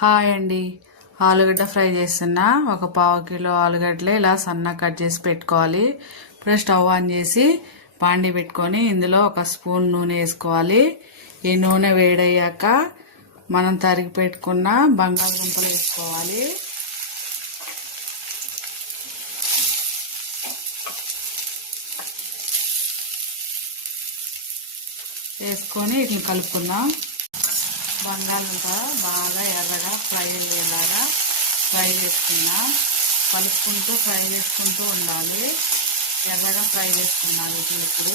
Hi అండి. ఆలుగడ్డ fry చేస్తున్నా. ఒక పావు కిలో ఆలుగడ్డలు ఇలా సన్నగా కట్ చేసి పెట్టుకోవాలి. ఇప్పుడు స్టవ్ ఆన్ చేసి బాండి పెట్టుకొని ఇందులో ఒక స్పూన్ నూనె వేసుకోవాలి. ఈ నూనె వేడయ్యాక మనం తరిగి పెట్టుకున్న బంగాళదుంపలు వేసుకోవాలి. వేసుకొని వీటిని కలుపుకుందాం. బంగాళదుంప బాగా ఎర్రగా ఫ్రై అయ్యేలాగా ఫ్రై చేసుకున్నా. కలుపుకుంటూ ఫ్రై చేసుకుంటూ ఉండాలి. ఎర్రగా ఫ్రై చేసుకున్నాను. ఇప్పుడు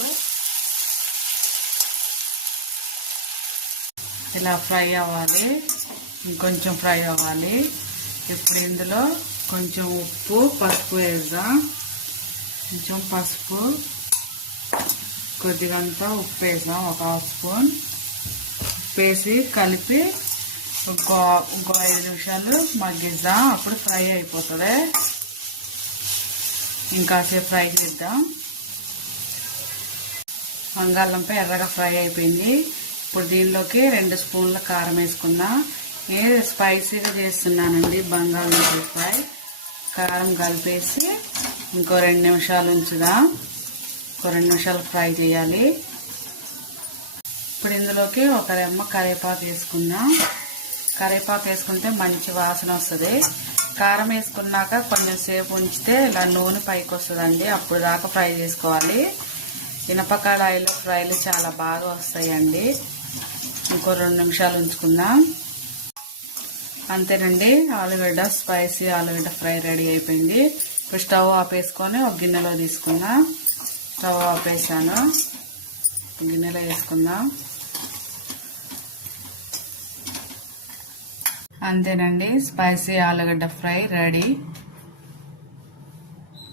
ఇలా ఫ్రై అవ్వాలి. ఇంకొంచెం ఫ్రై అవ్వాలి. ఇప్పుడు ఇందులో కొంచెం ఉప్పు పసుపు వేద్దాం. కొంచెం పసుపు, కొద్దిగంతా ఉప్పు వేద్దాం. ఒక హాఫ్ స్పూన్ వేసి కలిపి ఇంకో 5 నిమిషాలు మగ్గిద్దాం. అప్పుడు ఫ్రై అయిపోతుంది. ఇంకాసేపు ఫ్రై చేద్దాం. బంగాళదుంప ఎర్రగా ఫ్రై అయిపోయింది. ఇప్పుడు దీనిలోకి 2 స్పూన్ల కారం వేసుకుందాం. నేను స్పైసీగా చేస్తున్నానండి బంగాళదుంప ఫ్రై. కారం కలిపేసి ఇంకో 2 నిమిషాలు ఉంచుదాం. ఇంకో 2 నిమిషాలు ఫ్రై చేయాలి. ఇప్పుడు ఇందులోకి ఒక రెమ్మ కరివేపాకు వేసుకుందాం. కరివేపాకు వేసుకుంటే మంచి వాసన వస్తుంది. కారం వేసుకున్నాక కొంచెం సేపు ఉంచితే ఇలా నూనె పైకి వస్తుందండి. అప్పుడు దాకా ఫ్రై చేసుకోవాలి. ఇనపకాయలు ఫ్రైలు చాలా బాగా వస్తాయండి. ఇంకో 2 నిమిషాలు ఉంచుకుందాం. అంతేనండి, స్పైసీ ఆలుగడ్డ ఫ్రై రెడీ అయిపోయింది. ఇప్పుడు స్టవ్ ఆపేసుకొని ఒక గిన్నెలో తీసుకుందాం. స్టవ్ ఆపేసాను. గిన్నెలో వేసుకుందాం. అంతేనండి, స్పైసీ ఆలుగడ్డ ఫ్రై రెడీ.